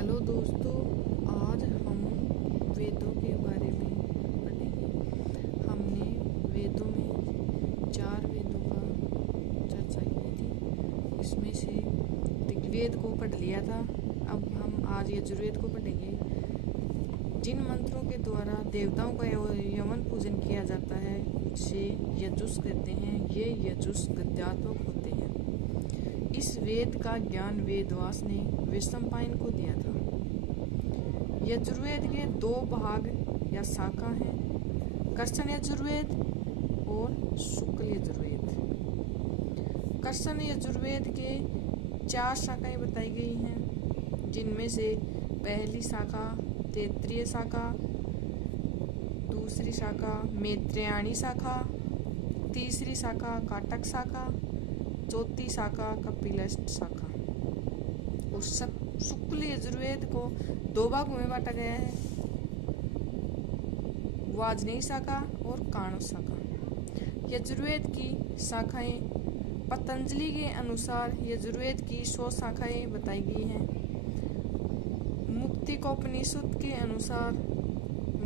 Hello दोस्तों, आज हम वेदों के बारे में पढ़ेंगे। हमने वेदों में 4 वेदों का चर्चा की थी। इसमें से ऋग्वेद को पढ़ लिया था। अब हम आज यजुर्वेद को पढ़ेंगे। जिन मंत्रों के द्वारा देवताओं का यमन पूजन किया जाता है उसे यजुष कहते हैं। ये यजुष गद्यात्मक होते हैं। इस वेद का ज्ञान वेदव्यास ने वैशंपायन को दिया था। यजुर्वेद के 2 भाग या शाखा हैं, कर्षण यजुर्वेद और शुक्ल यजुर्वेद। कर्षण यजुर्वेद के 4 शाखाएं बताई गई हैं, जिनमें से पहली शाखा तैत्तिरीय शाखा, दूसरी शाखा मैत्रेयाणी शाखा, तीसरी शाखा काटक शाखा, चौथी शाखा कपिलस्थ शाखा। और शुक्ल यजुर्वेद को 2 भागों में बांटा गया है, वाजनेयी शाखा और काणव शाखा। यजुर्वेद की शाखाएं पतंजलि के अनुसार यजुर्वेद की 100 शाखाएं बताई गई हैं। मुक्तिकोपनिषद के अनुसार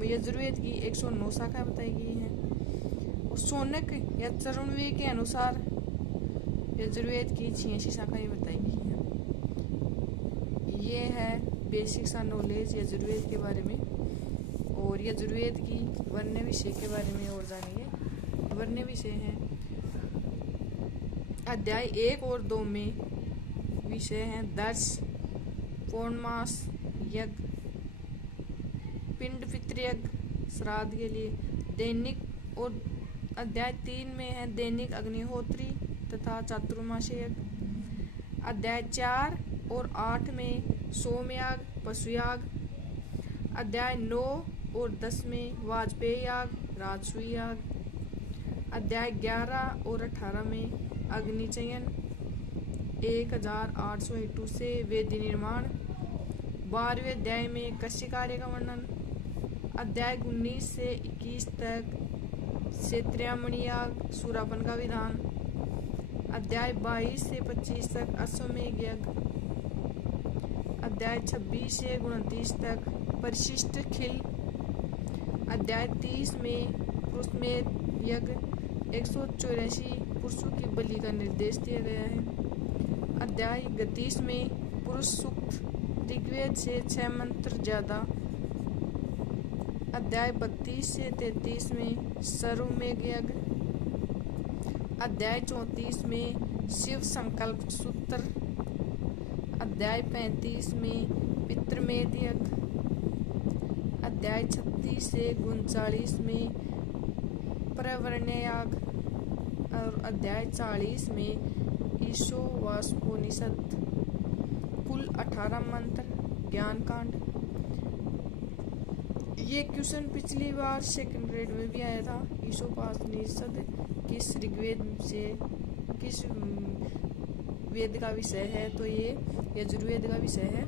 यजुर्वेद की 109 शाखाएं बताई गई हैं। और शौनक या चरणव्य के अनुसार यजुर्वेद की 86 शाखाएं बताई गई हैं। ये है बेसिक सा नॉलेज यजुर्वेद के बारे में। और यजुर्वेद की वर्ण विषय के बारे में और जानेंगे। वर्ण विषय हैं अध्याय 1 और 2 में विषय हैं दर्श, पौर्णमास, यज्ञ, पिंड पितृयज्ञ, श्राद्ध के लिए दैनिक। और अध्याय 3 में है दैनिक अग्निहोत्री तथा चातुर्मास्य यज्ञ। अध्याय 4 और 8 में सोमयाग, पशुयाग। अध्याय 9 और 10 में वाजपेयी याग, राजसूय याग। अध्याय 11 और 18 में अग्निचयन, 1800 हेतु से वेदी निर्माण। 12वें अध्याय में कृषि कार्य का वर्णन। अध्याय 19 से 21 तक क्षेत्रियामणि याग, सूरापन का विधान। अध्याय 22 से 25 तक अश्वमेध यज्ञ। अध्याय 26 से 29 तक परिशिष्ट खिल। अध्याय 30 में पुरुषमेध यज्ञ, 184 पुरुषों की बलि का निर्देश दिया गया है। अध्याय 31 में पुरुष सूक्त, ऋग्वेद से 6 मंत्र ज्यादा। अध्याय 32 से 33 में सर्वमेघ यज्ञ। अध्याय 34 में शिव संकल्प सूत्र। अध्याय 35 में पितृमेध यज्ञ। अध्याय 36 से 39 में प्रवर्ण याग। और अध्याय 40 में ईशोवास्योपनिषद। कुल 18 मंत्र, ज्ञान कांड। ये क्वेश्चन पिछली बार सेकंड ग्रेड में भी आया था। ईशोवास्योपनिषद किस ऋग्वेद से किस वेद का विषय है, तो ये यजुर्वेद का विषय है।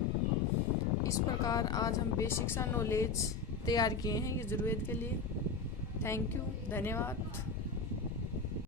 इस प्रकार आज हम बेसिक सा नॉलेज तैयार किए हैं यजुर्वेद के लिए। थैंक यू, धन्यवाद।